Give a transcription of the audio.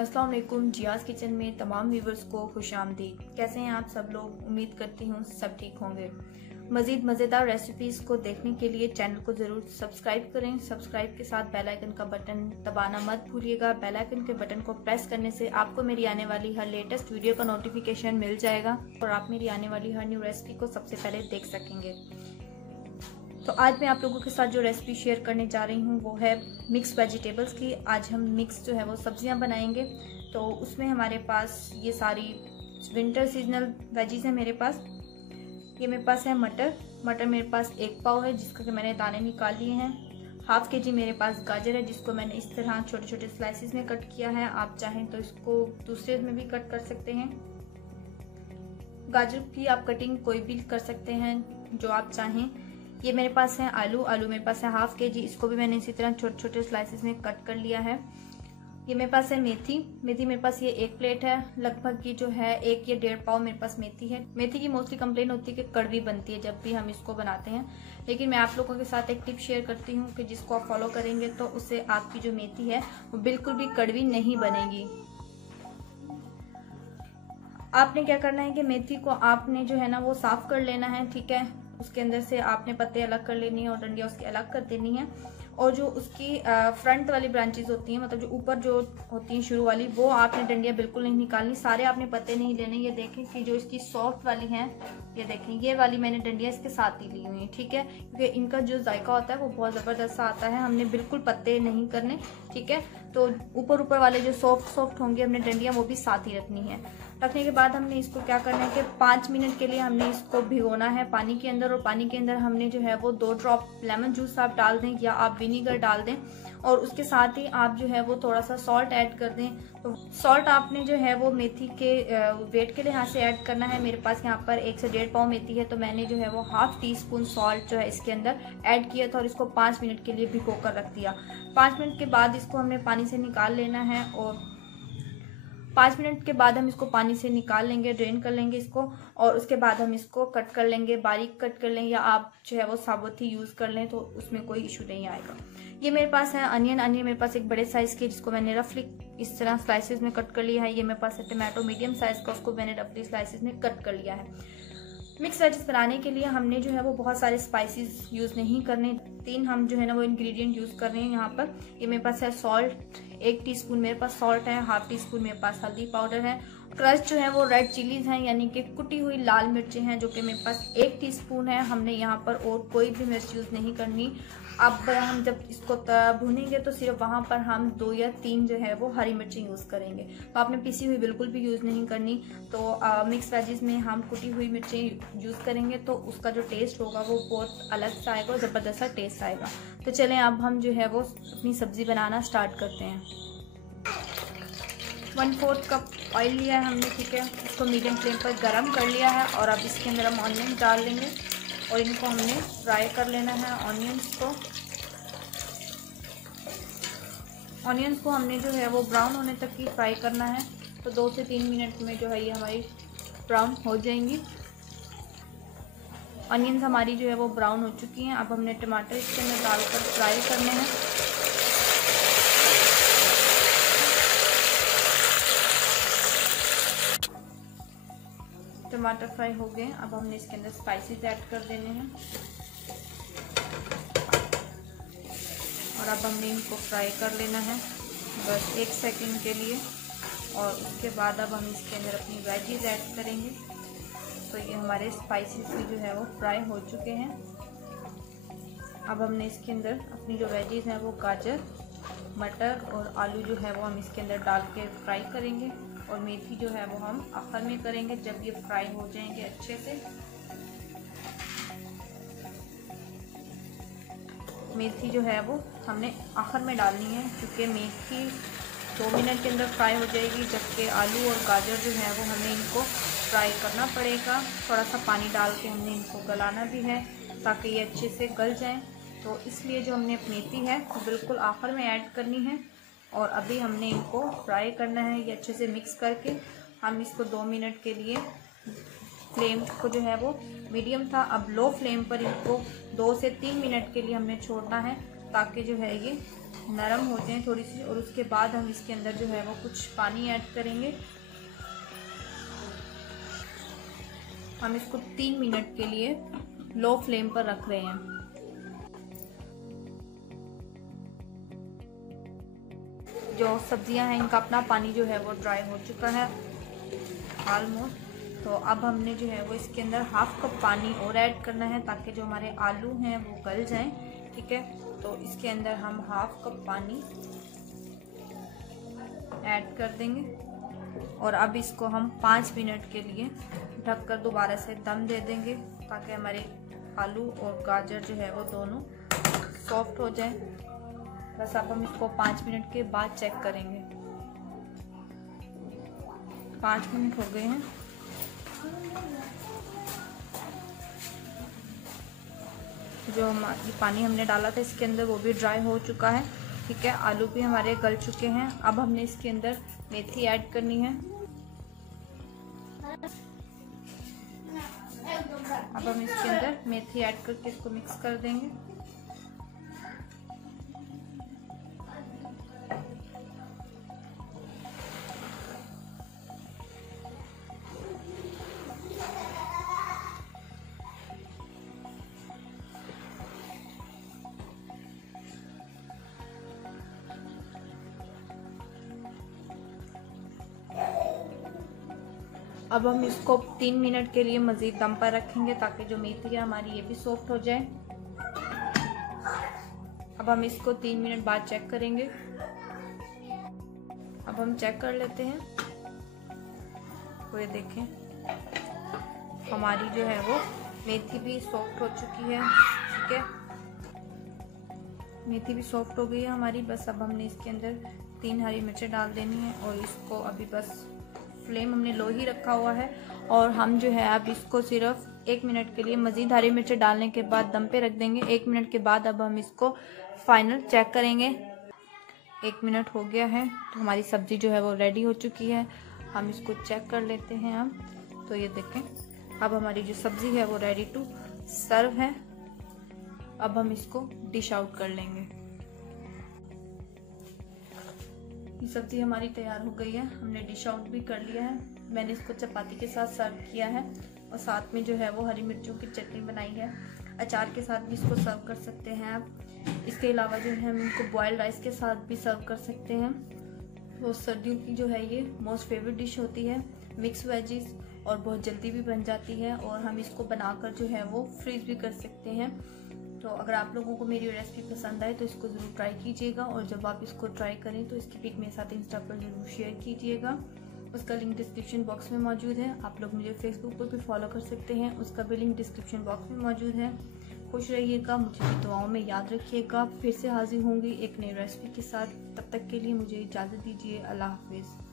अस्सलाम वालेकुम। जियाज़ किचन में तमाम व्यूवर्स को खुशामदीद। कैसे हैं आप सब लोग? उम्मीद करती हूँ सब ठीक होंगे। मज़ीद मज़ेदार रेसिपीज़ को देखने के लिए चैनल को ज़रूर सब्सक्राइब करें। सब्सक्राइब के साथ बेल आइकन का बटन दबाना मत भूलिएगा। बेल आइकन के बटन को प्रेस करने से आपको मेरी आने वाली हर लेटेस्ट वीडियो का नोटिफिकेशन मिल जाएगा और आप मेरी आने वाली हर न्यू रेसिपी को सबसे पहले देख सकेंगे। तो आज मैं आप लोगों के साथ जो रेसिपी शेयर करने जा रही हूँ वो है मिक्स वेजिटेबल्स की। आज हम मिक्स जो है वो सब्जियाँ बनाएंगे। तो उसमें हमारे पास ये सारी विंटर सीजनल वेजीज है। मेरे पास मेरे पास है मटर मेरे पास 1 पाव है जिसका कि मैंने दाने निकाल लिए हैं। हाफ केजी मेरे पास गाजर है जिसको मैंने इस तरह छोटे छोटे स्लाइसिस में कट किया है। आप चाहें तो इसको दूसरे में भी कट कर सकते हैं। गाजर की आप कटिंग कोई भी कर सकते हैं जो आप चाहें। ये मेरे पास है आलू मेरे पास है हाफ केजी, इसको भी मैंने इसी तरह छोटे छोटे स्लाइसिस में कट कर लिया है। ये मेरे पास है मेथी मेरे पास ये 1 प्लेट है। लगभग की जो है 1 या 1.5 पाव मेरे पास मेथी है। मेथी की मोस्टली कंप्लेन होती है कि कड़वी बनती है जब भी हम इसको बनाते हैं, लेकिन मैं आप लोगों के साथ एक टिप शेयर करती हूँ कि जिसको आप फॉलो करेंगे तो उससे आपकी जो मेथी है वो बिल्कुल भी कड़वी नहीं बनेगी। आपने क्या करना है कि मेथी को आपने जो है ना वो साफ कर लेना है, ठीक है। उसके अंदर से आपने पत्ते अलग कर लेनी है और डंडियाँ उसकी अलग कर देनी है। और जो उसकी फ्रंट वाली ब्रांचेस होती हैं, मतलब जो ऊपर जो होती हैं शुरू वाली, वो आपने डंडियाँ बिल्कुल नहीं निकालनी। सारे आपने पत्ते नहीं लेने। ये देखें कि जो इसकी सॉफ्ट वाली हैं, ये देखें ये वाली मैंने डंडियाँ इसके साथ ही ली हुई हैं, ठीक है, क्योंकि इनका जो जायका होता है वो बहुत ज़बरदस्त आता है। हमने बिल्कुल पत्ते नहीं करने, ठीक है। तो ऊपर वाले जो सॉफ्ट होंगे हमने डंडियाँ वो भी साथ ही रखनी है। रखने के बाद हमने इसको क्या करना है कि 5 मिनट के लिए हमने इसको भिगोना है पानी के अंदर। और पानी के अंदर हमने जो है वो 2 ड्रॉप लेमन जूस आप डाल दें या आप विनीगर डाल दें और उसके साथ ही आप जो है वो थोड़ा सा सॉल्ट ऐड कर दें। तो सॉल्ट आपने जो है वो मेथी के वेट के लिहाज से ऐड करना है। मेरे पास यहाँ पर 1 से 1.5 पाव मेथी है तो मैंने जो है वो हाफ टी स्पून सॉल्ट जो है इसके अंदर ऐड किया था और इसको 5 मिनट के लिए भिगो कर रख दिया। 5 मिनट के बाद इसको हमने पानी से निकाल लेना है और 5 मिनट के बाद हम इसको पानी से निकाल लेंगे, ड्रेन कर लेंगे इसको। और उसके बाद हम इसको कट कर लेंगे, बारीक कट कर लेंगे, या आप जो है वो साबुत ही यूज़ कर लें तो उसमें कोई इशू नहीं आएगा। ये मेरे पास है अनियन मेरे पास एक बड़े साइज़ की, जिसको मैंने रफली इस तरह स्लाइसिस में कट कर लिया है। ये मेरे पास है टमाटो मीडियम साइज़ का, उसको मैंने रफली स्लाइसिस में कट कर लिया है। मिक्स वेजिस बनाने के लिए हमने जो है वो बहुत सारे स्पाइसेस यूज़ नहीं करने। 3 हम जो है ना वो इंग्रेडिएंट यूज़ कर रहे हैं यहाँ पर। ये मेरे पास है सॉल्ट, 1 टीस्पून मेरे पास सॉल्ट है, हाफ टी स्पून मेरे पास हल्दी पाउडर है। क्रश जो है वो रेड चिलीज हैं, यानी कि कुटी हुई लाल मिर्चें हैं, जो कि मेरे पास 1 टीस्पून है। हमने यहाँ पर और कोई भी मिर्च यूज़ नहीं करनी। अब हम जब इसको भूनेंगे तो सिर्फ वहाँ पर हम 2 या 3 जो है वो हरी मिर्चें यूज़ करेंगे। तो आपने पिसी हुई बिल्कुल भी यूज़ नहीं करनी। तो मिक्स वेजिस में हम कुटी हुई मिर्चें यूज़ करेंगे तो उसका जो टेस्ट होगा वो बहुत अलग सा आएगा, ज़बरदस्त सा टेस्ट आएगा। तो चलें अब हम जो है वो अपनी सब्ज़ी बनाना स्टार्ट करते हैं। 1/4 कप ऑयल लिया है हमने, ठीक है। इसको मीडियम फ्लेम पर गरम कर लिया है और अब इसके अंदर हम ऑनियन डाल लेंगे और इनको हमने फ्राई कर लेना है। ऑनियंस को हमने जो है वो ब्राउन होने तक ही फ्राई करना है। तो 2 से 3 मिनट में जो है ये हमारी ब्राउन हो जाएंगी। ऑनियंस हमारी जो है वो ब्राउन हो चुकी हैं। अब हमने टमाटर इसके अंदर डालकर फ्राई करने हैं। टमाटर फ्राई हो गए। अब हमने इसके अंदर स्पाइसेस ऐड कर देने हैं और अब हमने इनको फ्राई कर लेना है बस 1 सेकंड के लिए। और उसके बाद अब हम इसके अंदर अपनी वेजीज ऐड करेंगे। तो ये हमारे स्पाइसेस भी जो है वो फ्राई हो चुके हैं। अब हमने इसके अंदर अपनी जो वेजीज हैं वो गाजर, मटर और आलू जो है वो हम इसके अंदर डाल के फ्राई करेंगे। और मेथी जो है वो हम आखिर में करेंगे जब ये फ्राई हो जाएंगे अच्छे से। मेथी जो है वो हमने आखिर में डालनी है क्योंकि मेथी 2 मिनट के अंदर फ्राई हो जाएगी, जबकि आलू और गाजर जो है वो हमें इनको फ्राई करना पड़ेगा। थोड़ा सा पानी डाल के हमने इनको गलाना भी है ताकि ये अच्छे से गल जाएं। तो इसलिए जो हमने मेथी है वो बिल्कुल आखिर में ऐड करनी है और अभी हमने इनको फ्राई करना है। ये अच्छे से मिक्स करके हम इसको 2 मिनट के लिए, फ्लेम को जो है वो मीडियम था, अब लो फ्लेम पर इनको 2 से 3 मिनट के लिए हमने छोड़ना है ताकि जो है ये नरम हो जाए थोड़ी सी। और उसके बाद हम इसके अंदर जो है वो कुछ पानी ऐड करेंगे। हम इसको 3 मिनट के लिए लो फ्लेम पर रख रहे हैं। जो सब्जियां हैं इनका अपना पानी जो है वो ड्राई हो चुका है ऑलमोस्ट। तो अब हमने जो है वो इसके अंदर हाफ कप पानी और ऐड करना है ताकि जो हमारे आलू हैं वो गल जाएं। ठीक है, तो इसके अंदर हम हाफ कप पानी ऐड कर देंगे और अब इसको हम 5 मिनट के लिए ढककर दोबारा से दम दे देंगे ताकि हमारे आलू और गाजर जो है वो दोनों सॉफ्ट हो जाए। बस अब हम इसको 5 मिनट के बाद चेक करेंगे। 5 मिनट हो गए हैं। जो हमारी पानी हमने डाला था इसके अंदर वो भी ड्राई हो चुका है। ठीक है, आलू भी हमारे गल चुके हैं। अब हमने इसके अंदर मेथी ऐड करनी है। अब हम इसके अंदर मेथी ऐड करके इसको मिक्स कर देंगे। अब हम इसको 3 मिनट के लिए मज़ीद दम पर रखेंगे ताकि जो मेथी है हमारी ये भी सॉफ्ट हो जाए। अब हम इसको 3 मिनट बाद चेक करेंगे। अब हम चेक कर लेते हैं। तो ये देखें हमारी जो है वो मेथी भी सॉफ्ट हो चुकी है। ठीक है, मेथी भी सॉफ्ट हो गई है हमारी। बस अब हमने इसके अंदर 3 हरी मिर्चें डाल देनी है और इसको अभी बस फ्लेम हमने लो ही रखा हुआ है और हम जो है अब इसको सिर्फ 1 मिनट के लिए मज़ीद हरी मिर्च डालने के बाद दम पे रख देंगे। 1 मिनट के बाद अब हम इसको फाइनल चेक करेंगे। 1 मिनट हो गया है तो हमारी सब्ज़ी जो है वो रेडी हो चुकी है। हम इसको चेक कर लेते हैं। हम तो ये देखें अब हमारी जो सब्ज़ी है वो रेडी टू सर्व है। अब हम इसको डिश आउट कर लेंगे। ये सब्ज़ी हमारी तैयार हो गई है। हमने डिश आउट भी कर लिया है। मैंने इसको चपाती के साथ सर्व किया है और साथ में जो है वो हरी मिर्चों की चटनी बनाई है। अचार के साथ भी इसको सर्व कर सकते हैं आप। इसके अलावा जो है हम इनको बॉयल्ड राइस के साथ भी सर्व कर सकते हैं। तो सर्दियों की जो है ये मोस्ट फेवरेट डिश होती है, मिक्स वेजिस, और बहुत जल्दी भी बन जाती है और हम इसको बनाकर जो है वो फ्रीज भी कर सकते हैं। तो अगर आप लोगों को मेरी रेसिपी पसंद आए तो इसको ज़रूर ट्राई कीजिएगा और जब आप इसको ट्राई करें तो इसकी पिक मेरे साथ इंस्टा पर ज़रूर शेयर कीजिएगा। उसका लिंक डिस्क्रिप्शन बॉक्स में मौजूद है। आप लोग मुझे फेसबुक पर भी फॉलो कर सकते हैं, उसका भी लिंक डिस्क्रिप्शन बॉक्स में मौजूद है। खुश रहिएगा, मुझे भी दुआओं में याद रखिएगा। फिर से हाजिर होंगी एक नई रेसिपी के साथ। तब तक के लिए मुझे इजाज़त दीजिए। अल्लाह हाफिज़।